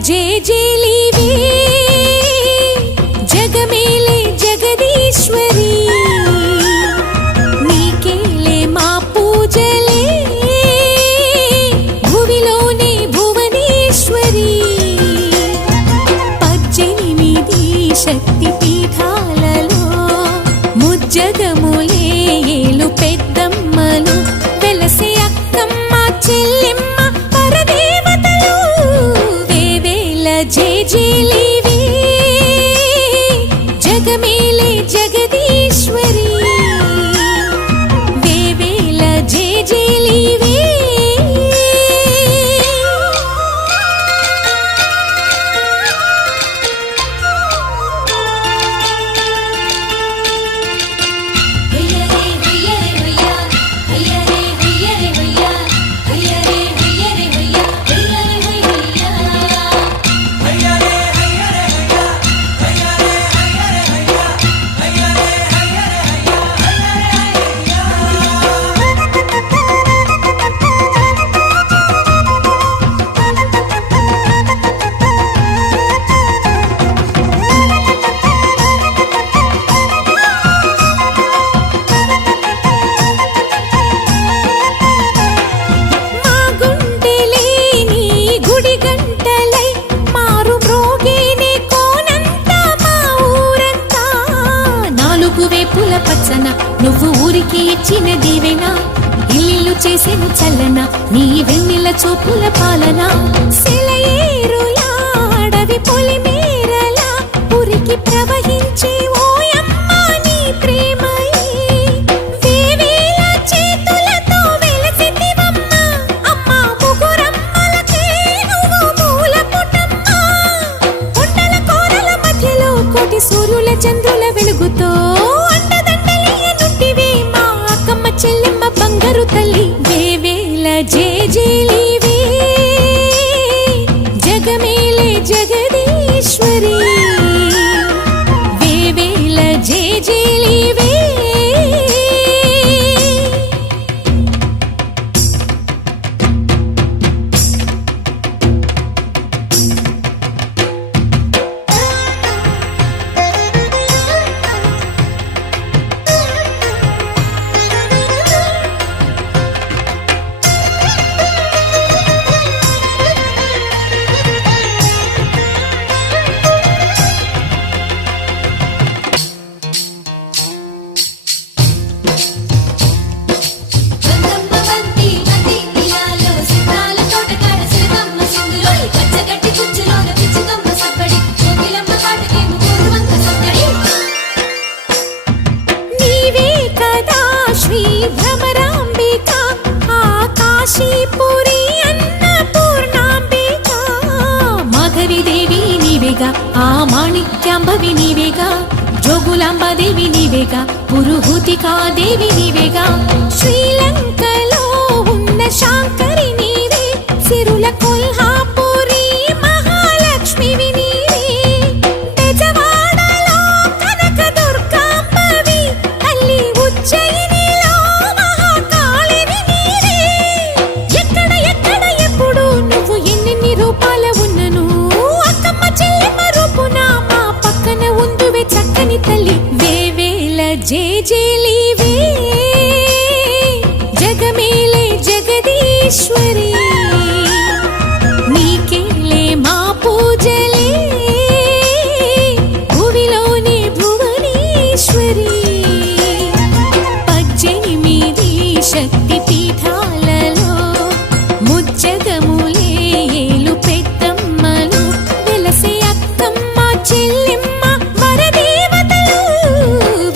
జేజేలివే జగమేలే జగదీశ్వరి నీకేలే మా పూజలే భువిలోనే భువనేశ్వరి 18 శక్తి పీఠాలలో ముజ్జగములే ఏలు పెద్దమ్మలు వెలసే అక్కమ్మ చెల్లెమ్మ పరదేవతలు వేవేల జేజేలివే జగమేలే జగదీశ్వరి వేవేల జేజేలివే నువ్వు ఊరికి ఇచ్చిన దీవెన ఇల్లు చేసిన చల్లన నీ వెన్నెల చూపుల పాలన సెలయేరులా అడవి పొలిమేరలా ఊరికి ప్రవహించే ఓయమ్మ నీ ప్రేమయే వేవేల చేతులతో వెలసితివమ్మ అమ్మ ముగురమ్మలకే నువ్వు మూల పుటమ్మ కొండల కోరల మధ్యలో కోటి సూర్యుల చంద్రుల వెలుగుతో చెల్లెమ్మ బంగారు తల్లి వేవేల జేజేలివే జగమేలే జగదీశ్వరి వేవేల జేజేలివే కాశీపురి అన్నపూర్ణాంబిక మాధవి దేవి నీవేగా ఆ మాణిక్యాంబవి నీవేగా జోగులాంబాదేవి నీవేగా పురుహూతికా దేవి నీవేగా శ్రీలంకలో ఉన్న శాంకరి నీవే సిరుల కొల్హాపురి మహాలక్ష్మివి నీవే బెజవాడలో కనక దుర్గాంబవి తల్లి ఉజ్జయినిలో మహాకాళివి నీవే ఎక్కడ ఎక్కడ ఎప్పుడు నువ్వు ఎన్నెన్ని రూపాల ఉన్నను అక్కమ్మ చెల్లెమ్మ రూపున మా పక్కన ఉందువే చక్కని తల్లి వేవేల జేజేలివే జగమేలే జగదీశ్వరి నీకేలే మా పూజలే భువిలోనే భువనేశ్వరి 18 శక్తి పీఠాలలో ముజ్జగములే ఏలు పెద్దమ్మలు వెలసే అక్కమ్మ చెల్లెమ్మ వరదేవతలు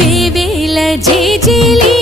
వేవేల జేజేలి